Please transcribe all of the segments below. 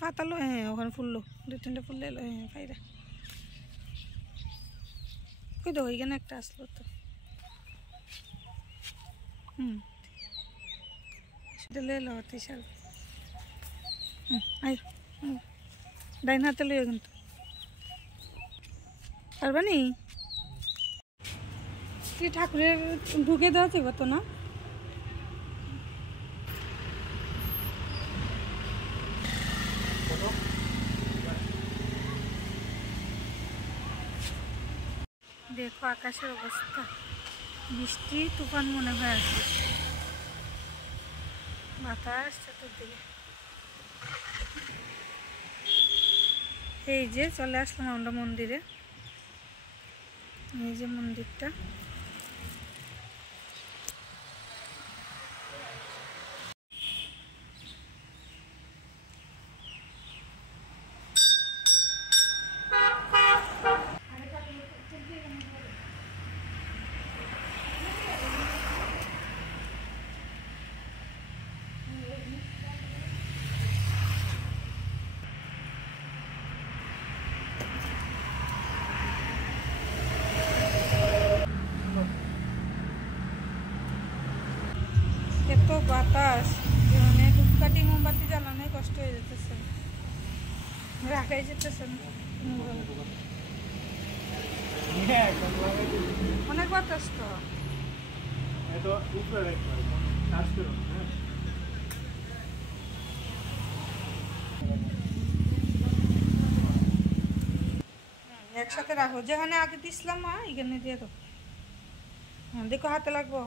পাতালো হ্যাঁ ওখানে ফুললো 2-3টা ফুল এলো হ্যাঁ বাইরে ওই তো ওইখানে একটা আসলো তো সেটা এলো তিসাল আয় ডাইন হাতে লইও কিন্তু পারবানি তুই ঠাকুরের ঢুকে দেওয়া যাবে তো না দেখো আকাশের অবস্থা বৃষ্টি তুফান মনে হয় আসবে বাতাস চতুর্দিকে এই যে চলে আসলাম আমরা মন্দিরে এই যে মন্দিরটা এত বাতাস মানে ধূপকাঠি মোমবাতি জ্বালানোই কষ্ট হয়ে যেতেছে রাখাই যেতেছে অনেক বাতাস তো একসাথে রাখো যেখানে আগে দিছিলাম মা এখানে দিয়ে দাও হ্যাঁ দেখো হাতে লাগবো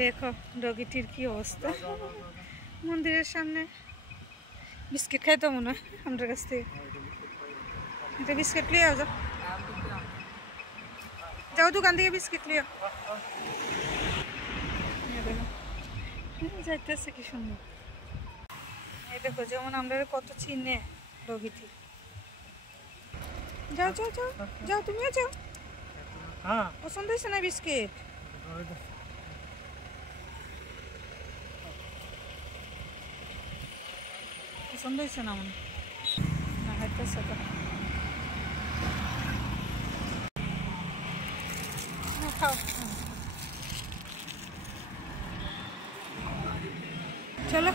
দেখো ডগিটির কি অবস্থা মন্দিরের সামনে বিস্কিট খাইতো মনে হয় আমাদের কাছ থেকে এটা বিস্কিট লিয়ে যাও যাও দোকান থেকে বিস্কিট লিয়ে যাইতেছে কি সুন্দর এই দেখো যেমন আমরা কত চিনে ডগিটি যাও যাও যাও যাও তুমিও যাও পছন্দ হয়েছে না বিস্কিট পছন্দ হয়েছে না মনে না খাইতেছে তো খাও চলো